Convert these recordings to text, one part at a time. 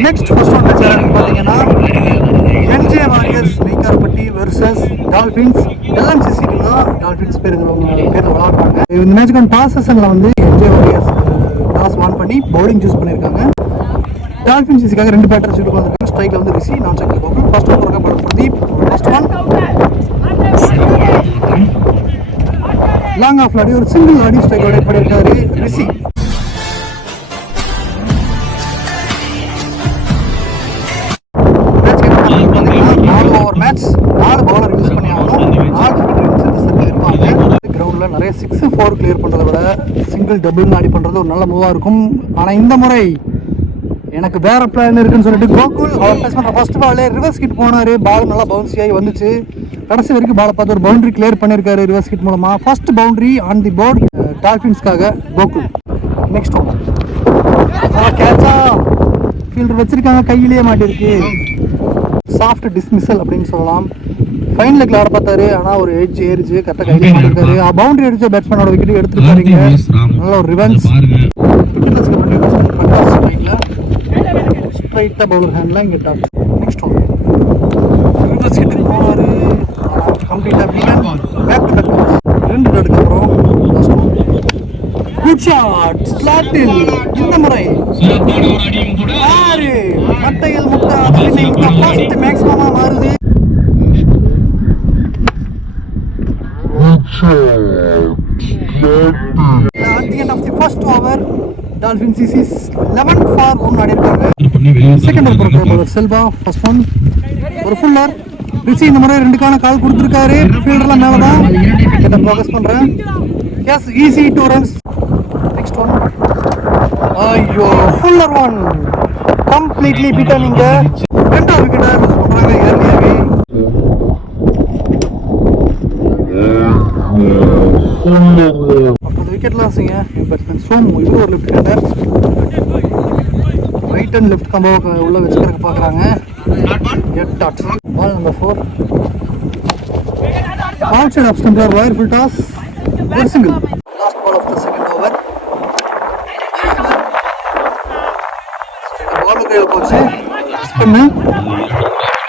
Next first one channel பார்த்தீங்கன்னா NJ warriors Neikkarapatti versus dolphins. எல்எம்சிசிக்கு தான் டால்ஃபின்ஸ் பேரில் விளாடுறாங்க. இந்த மேட்சுக்கான டாஸ் செஷனில் வந்து என்ஜே வாரியர்ஸ் டாஸ் வான் பண்ணி பவுலிங் சூஸ் பண்ணியிருக்காங்க. டால்ஃபின்ஸ் சிசிக்காக 2 பேட்டர் ஷூட் வந்துருக்காங்க. ஸ்ட்ரைக்கில் வந்து ரிஷி, நான் செக்கில் Gokul. First over Pradeep. First one long off ஆடி ஒரு சிங்கிள் ஆடி ஸ்ட்ரைக் அவுட் பண்ணியிருக்காரு ரிஷி. மேட்ச் 4 பவுலர் யூஸ் பண்ணி ஆகணும். 4 இருப்பாங்க. கிரவுண்டில் நிறைய 6-4 கிளியர் பண்ணுறதை விட சிங்கிள் டபுள்னு ஆடி பண்ணுறது ஒரு நல்ல மூவாக இருக்கும். ஆனால் இந்த முறை எனக்கு வேற பிளான் இருக்குன்னு சொல்லிட்டு கோகுல் அவர் பேஸ் பண்ணுற ஃபர்ஸ்ட் பாலே ரிவர்ஸ் கிட் போனார். பால் நல்லா பவுன்சி ஆகி வந்துச்சு. கடைசி வரைக்கும் பாலை பார்த்து ஒரு பவுண்டரி கிளியர் பண்ணியிருக்காரு ரிவர்ஸ் கிட் மூலமாக. First boundary on the board டால்ஃபின்ஸ்க்காக கோகுல். நெக்ஸ்ட் ஒன் கேட்சா ஃபீல்டர் வச்சிருக்காங்க, கையிலேயே மாட்டிருக்கு. சாஃப்ட் டிஸ்மிசல் அப்படின்னு சொல்லலாம். ஃபைன் லெக்ல ஆட பார்த்தாரு, ஆனால் ஒரு எட்ஜ் ஏறிச்சு, கரெக்டாக கையிலே மாட்டிருக்காரு. பவுண்டரி அடிச்ச பேட்ஸ்மேனோட விக்கெட் எடுத்துருக்காருங்க. நல்ல ஒரு ரிவெஞ்ச். ஸ்ட்ரைட்டாக பவுலர் ஹேண்ட்ல இங்கே டாப். நெக்ஸ்ட் ஒன் ரிவர்ஸ் ஹிட்டுக்கு போனாரு, கம்ப்ளீட்டாக பேக் டு பேக் 2 டட்டுக்கு அப்புறம் குட் ஷாட் ஸ்லாட்டில். இந்த முறை மட்டையில் முட்டை ஃபர்ஸ்ட் மேக்ஸிமமா மாறுது. At the end of the first over, Dolphins is 11 for 1 ஆடிருக்காங்க. Second over போடுறாரு செல்வா. ஃபர்ஸ்ட் ஒன் ஒரு ஃபுல்லர். ரிஷி இந்த முறை 2க்கான கால் கொடுத்துருக்காரு. ஃபீல்டர்லாம் மேலே தான் கிட்ட ஃபோக்கஸ் பண்ணுறேன். S easy 2 runs. Next one ஐயோ ஃபுல்லர் ஒன் கம்ப்ளீட்லி பீட்டன். இங்க 2வது விக்கெட்டை மிஸ் பண்றாங்க ஏர்லியாவே. அப்போ விக்கெட் லாஸுங்க பேட்ஸ்மேன் சோமு. இது ஒரு left hander. Right and left combo உள்ள வச்சுக்கிறக்க பார்க்குறாங்க. எட் டாட். Ball number 4 outside off ஸ்டம்பர் வயர் ஃபுல் டாஸ் ஒரு single. Last ball of the second over. Ball கையில் போச்சு. ஸ்பின்னு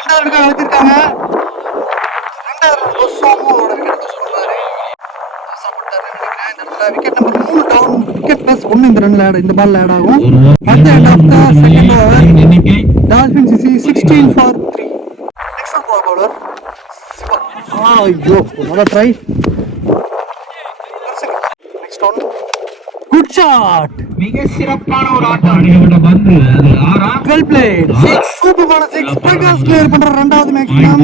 2வது விக்கெட் அழுத்திருக்காங்க. 2வது சோமுவோட விக்கெட் மிஸ் பண்றாரு. ஆசைப்பட்டாரு நினைக்கிறேன். இந்த இடத்துல wicket number 3 down. Wicket plus 1 இந்த ரன்ல இந்த பால்ல ஆட் ஆகும். At the end of the second over Dolphins is 16 for 3. Next ball bowler Siva. ஐயோ another try. Next one good shot. மிக சிறப்பான ஒரு ஆட்டம் ஆடியவட பந்து. அது ஆரா வெல் பிளேட். சூப்பரான 6 பிரகாஷ் கிளியர் பண்ற 2வது மேக்ஸிமம்.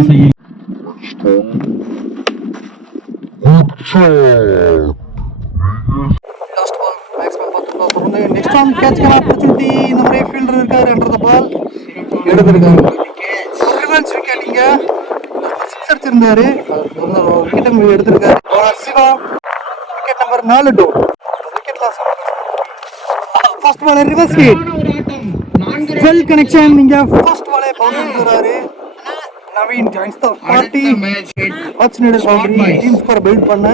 லாஸ்ட் பால் மேக்ஸிமம் பார்த்துட்டோம். தொடர்ந்து நெக்ஸ்ட் ஒன் கேட்ச் கர ஆப்பர்ச்சுனிட்டி. இந்த முறை ஃபீல்டர் இருக்காரு அண்டர் த பால் எடுத்துருக்காரு. Revenge wicket. இங்க 6 அடிச்சிருந்தாரு, விக்கெட் எடுத்திருக்காரு. Siva wicket number 4 down. Wicket loss. First ball reverse hit. Well connection. இங்க ஃபர்ஸ்ட் பாலே பவுண்டரி போறாரு. Naveen joins the party. Much needed boundary team score build பண்ண.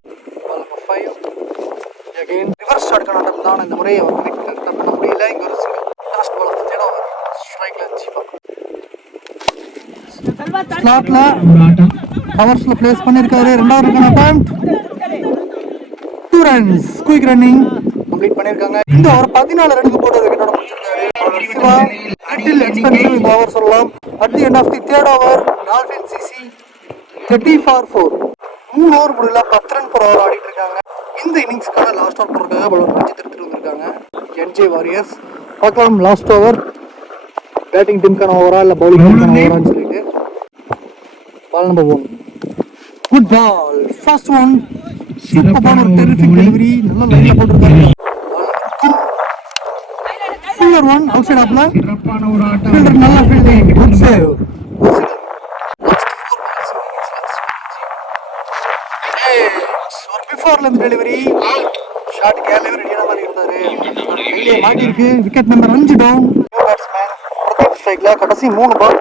Ball number 5 again reverse shot connect தான். இந்த முறை அவர் கனெக்ட் பண்ண முடியல. இங்க ஒரு single. Last ball third over ஸ்ட்ரைக்ல சிவா ஸ்லாட்ல கவர்ஸ்ல பிளேஸ் பண்ணிருக்காரு. 2வது attempt 2 runs. Quick running complete பண்ணிருக்காங்க. இந்த ஓவர் 14 ரன்னுக்கு போட்டு விக்கெட்டோட முடிச்சிருக்காரு சிவா. லிட்டில் எக்ஸ்பென்சிவ் இந்த ஓவர் சொல்லலாம். At the end of the third over dolphins CC 30 for 4. 3 over முடியல 10 ரன் per ஓவர் ஆடிட்டு இருக்காங்க. இந்த இன்னிங்ஸ்க்கான லாஸ்ட் ஓவர் போடுறதுக்காக பவுலர் ரஞ்சித் எடுத்துட்டு வந்திருக்காங்க என்ஜே வாரியர்ஸ். பார்க்கலாம் லாஸ்ட் ஓவர் பேட்டிங் டீமுக்கான ஓவரா இல்லை பவுலிங் டீமுக்கான ஓவரான்னு சொல்லிட்டு. Ball number 1 good ball. First one சூப்பரான ஒரு டெரிஃபிக் டெலிவரி. நல்ல லைன்ல போட்டுருக்காங்க. ஃபீல்டர் ஒன் அவுட் சைட் ஆப்ல ஃபீல்டர் நல்ல ஃபீல்டிங். Good save. பிஃபோர்ல இருந்து டெலிவரி ஷாட் கேர்ல ரெடியான மாதிரி இருந்தாரு. கையிலே மாட்டி இருக்கு. Wicket number 5 down. Batsman Pradeep ஸ்ட்ரைக்ல கடைசி 3 பால்.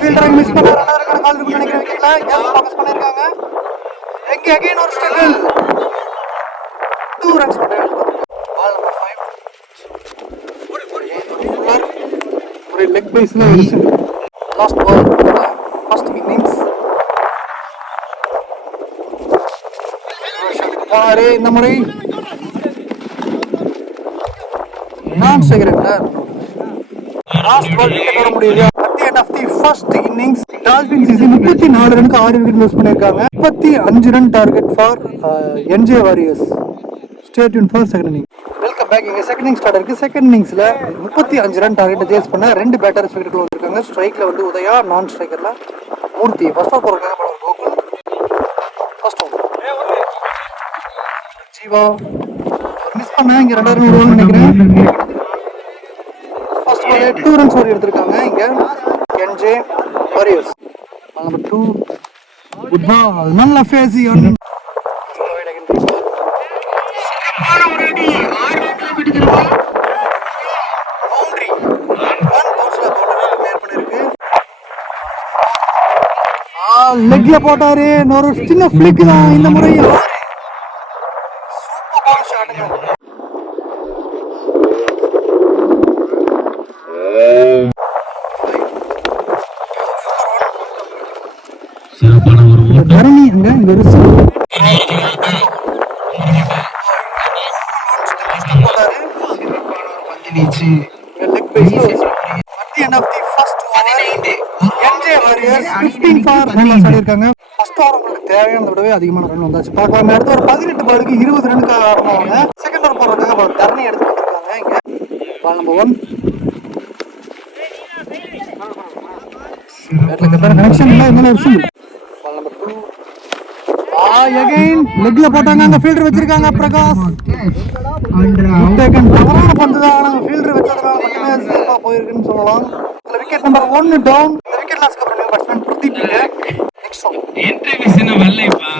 ஃபீல்டரை மிஸ் பண்ண 2வது கால் இருக்கு நினைக்கிறேன். விக்கெட்ல எஸ் ஃபோக்கஸ் பண்ணிருக்காங்க. எங்க அகைன் ஒரு ஸ்ட்ரகிள் 2 ரன்ஸ் பண்ண. பால் நம்பர் 5 ஒரு லெக் பேஸ்ல லாஸ்ட் பால் ஃபர்ஸ்ட் இன்னிங்ஸ். பாரு இந்த முறை நான் ஸ்ட்ரைக்கர் லாஸ்ட் பால் விக்கெட் வர முடியல. At the end of the first innings Dolphins 34 ரனுக்கு 6 விக்கெட் லூஸ் பண்ணிருக்காங்க. 35 run target for NJ Warriors. Stay tuned for second inning. Welcome back. இங்க செகண்ட் இன்னிங் ஸ்டார்ட் இருக்கு. செகண்ட் இன்னிங்ஸ்ல 35 ரன் டார்கெட் சேஸ் பண்ண ரெண்டு batters wicket வந்திருக்காங்க. ஸ்ட்ரைக்ல வந்து உதயா, நான் ஸ்ட்ரைக்கர்ல மூர்த்தி. ஃபர்ஸ்ட் ஓவர் போறதுக்காக பலர் Gokul. First over Jeeva miss பண்ண இங்க 2 ரன் ஓடுவாங்கன்னு நினைக்கிறேன். ஃபர்ஸ்ட் பால் 2 ரன்ஸ் ஓடி எடுத்திருக்காங்க இங்க NJ Warriors. Number 2 good ball நல்ல ஃபேசி ஆன் லெக்ல போட்டாரு. ஒரு சின்ன ஃபிளிக் தான் இந்த முறை. சூப்பர் ஷாட்டுங்க. தரணி அங்க இங்க ஒரு leg byes. at the end of the first over NJ warriors 15 for runs ஆடிருக்காங்க. ஃபர்ஸ்ட் ஓவர் உங்களுக்கு தேவையானதை விடவே அதிகமான ரன் வந்தாச்சு. பார்க்கலாம். அடுத்து ஒரு 18 பாலுக்கு 20 ரனுக்கு ஆடுறாங்க. செகண்ட் ஓவர் போடுறதுக்காக தரணி எடுத்து கொடுத்துருக்காங்க. இங்க பால் நம்பர் 1 பேட்ல கரெக்டான கனெக்ஷன் இல்ல. இருந்தாலும் ஒரு சிங்கிள். பால் நம்பர் 2 அகைன் லெக்ல போட்டாங்க. அங்க ஃபீல்டர் வச்சிருக்காங்க பிரகாஷ். தவறான பந்து தான். ஃபீல்டர் வச்சதுனால மட்டுமே சேஃபா போயிருக்குன்னு சொல்லலாம். இதுல விக்கெட் நம்பர் 1 டவுன். விக்கெட் லாஸ்க்கு அப்புறம் பேட்ஸ்மேன் பிரதீப். நெக்ஸ்ட் என்ட்ரி மிஸ்னா வரலைப்பா.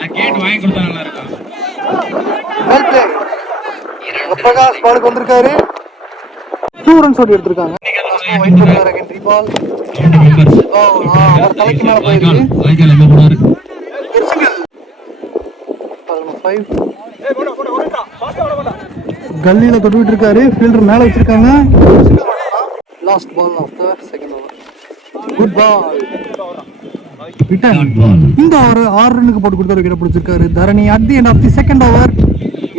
நான் கேட் வாங்கி கொடுத்தா நல்லா இருக்கும். Well play. பிரகாஷ் பாலுக்கு வந்திருக்காரு. 2 ரன்ஸ் ஓடி எடுத்திருக்காங்க. வெயிட் பண்றாரு. அகைன் ரீபால். அவர் தலைக்கு மேல போயிருக்கு. லைக்கல எங்க போறாரு? ஒரு சிங்கிள். பால் நம்பர் 5 கல்லில தொட்டுட்டு இருக்காரு. ஃபீல்டர் மேல வச்சிருக்காங்க. Last ball of the second over. Good ball. இந்த ஓவர் 6 ரன்னுக்கு போட்டு கொடுத்த விக்கெட் பிடிச்சிருக்காரு Dharani. At the end of the second over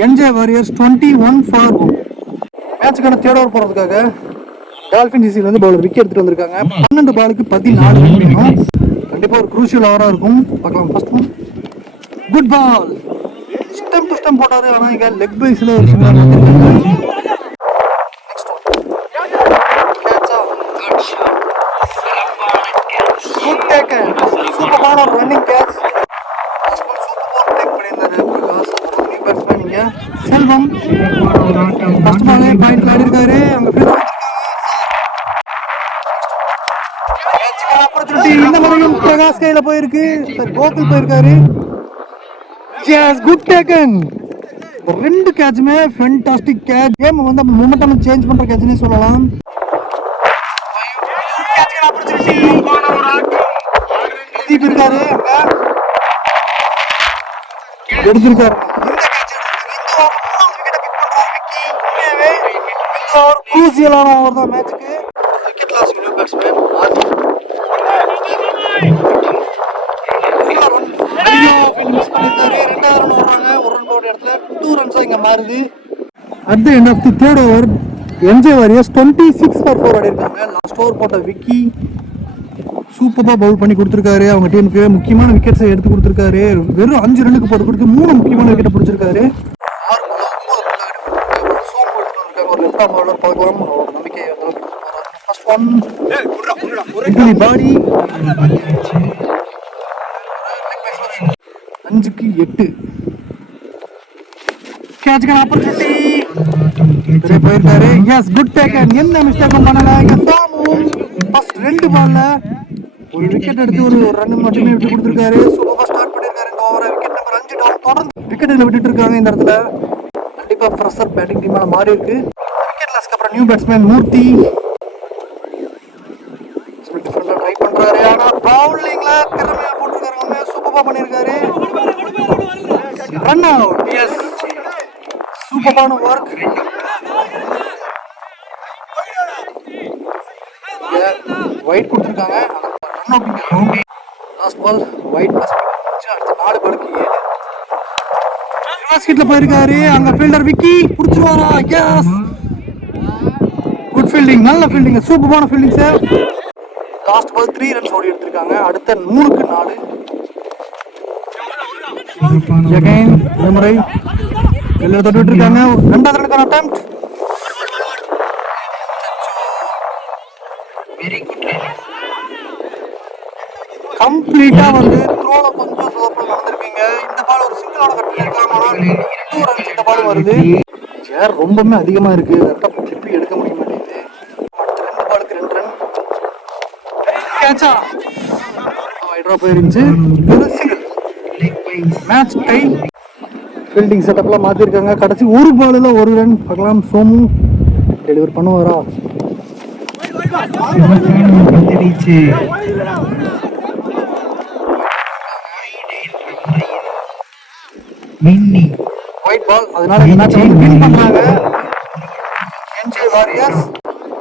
NJ warriors 21 for 1. மேட்சுக்கான தேர்ட் ஓவர் போறதுக்காக டால்பின் சிசில இருந்து பவுலர் விக்கெட் எடுத்துட்டு வந்திருக்காங்க. 12 பாலுக்கு 14 ரன் வேணும். கண்டிப்பா ஒரு க்ரூஷியல் ஓவரா இருக்கும். பார்க்கலாம். First one good ball. Stump to stump போட்டாரு. ஆனா இங்க லெக் பேஸ்ல ஒரு சிங்கிள் வந்திருக்காங்க. Next one catch off. Good taken. சூப்பரான running catch. Super ball take பண்ணியிருந்தாரு பிரகாஷ். நியூ பேட்ஸ்மேன் இங்க செல்வம். ஃபர்ஸ்ட் பாலே பாயிண்ட்ல ஆடி இருக்காரு. அங்க ஃபீல்டர் இந்த முறையும் பிரகாஷ் கையில போயிருக்கு. கோகுல் போயிருக்காரு. Yes good taken. ரெண்டு கேட்சுமே ஃபேண்டாஸ்டிக் கேட்ச். கேம் வந்து மொமெண்டம் சேஞ்ச் பண்ற கேட்ச்னே சொல்லலாம். பிரதீப் இருக்காரு அங்க எடுத்திருக்காரு. குரூசியலான ஓவர் தான் மேட்சுக்கு. விக்கெட் லாஸ்ட் நியூ பேட்ஸ்மேன் ஆதி. Two runs இங்க மாறுது. At the end of the third over, NJ warriors 26 for 4 ஆடிருக்காங்க. லாஸ்ட் ஓவர் போட்ட விக்கி சூப்பரா பவுல் பண்ணி கொடுத்திருக்காரு. அவங்க டீமுக்கு முக்கியமான விக்கெட்ஸை எடுத்து கொடுத்திருக்காரு. வெறும் 5 ரன்னுக்கு போட்டு கொடுத்து 3 முக்கியமான விக்கெட்டை பிடிச்சிருக்காரு. ஒரு லெஃப்ட் ஆர்ம் பவுலர் பார்க்கலாம். நம்பிக்கை ஃபர்ஸ்ட் ஒன் இட்லி பாடி 5க்கு 8 கேட்ச்க்கான ஆப்பர்ச்சுனிட்டி போயிருக்காரு. Yes good taken. என்ன மிஸ்டேக்கும் பண்ணல. ஃபர்ஸ்ட் 2 பால்ல ஒரு விக்கெட் எடுத்து ஒரு ரன் மட்டுமே விட்டு கொடுத்திருக்காரு. சூப்பரா ஸ்டார்ட் பண்ணிருக்காரு இந்த ஓவரை. Wicket number 5 down. தொடர்ந்து விக்கெட்ல விட்டுட்டு இருக்காங்க. இந்த இடத்துல கண்டிப்பா பிரஷர் பேட்டிங் டீமால மாறி இருக்கு. விக்கெட் லாஸ்க்கு அப்புறம் நியூ பேட்ஸ்மேன் மூர்த்தி ட்ரை பண்றாரு. ஆனா பவுலிங்ல திறமையா போட்டுருக்காரு. சூப்பரா பண்ணிருக்காரு. Run out. எஸ் சூப்பரான ஒர்க். இல்லை, ஒயிட் கொடுத்துருக்காங்க. Run out last ball wide plus அடுத்த 4 பாலுக்கு 7. ரிவர்ஸ் ஹிட்ல போயிருக்காரு. அங்க ஃபீல்டர் விக்கி புடிச்சிருவாரா? எஸ், குட் ஃபீல்டிங், நல்ல ஃபீல்டிங், சூப்பரான fielding sir. Last ball 3 runs ஓடி எடுத்திருக்காங்க. அடுத்த 3க்கு 4. அகைன் முறை எல்லாம் தொட்டுட்டு இருக்காங்க. 2வது ரனுக்கான அட்டெம்ப்ட். Very good. கம்ப்ளீட்டா வந்து த்ரோல கொஞ்சம் சோப்பல் நடந்திருப்பீங்க. இந்த பால் ஒரு சிங்கிளோட கட் பண்ணிருக்கலாம். ஆனால் 2 ரன்ஸ் இந்த பால் வருது. சேர் ரொம்பவே அதிகமா இருக்கு. கரெக்டா திருப்பி எடுக்க முடிய மாட்டேங்குது. 2 பாலுக்கு 2 ரன். கேட்சா வைட்ரா போயிருந்துச்சு. ஒரு சிங்கிள். Match tie. ஃபீல்டிங் செட்டப்லாம் மாத்திருக்காங்க. கடைசி ஒரு பாலில் 1 ரன். பார்க்கலாம் சோமு டெலிவரி பண்ணுவாரா? ஒயிட் பால், அதனால இந்த மேட்ச் வின் பண்றாங்க. என்ஜே வாரியர்ஸ்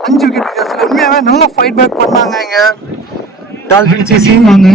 5 விக்கெட் வித்தியாசத்துல உண்மையாவே நல்ல ஃபைட் பேக் பண்ணாங்க. இங்க டால்பின் சிசி வாங்க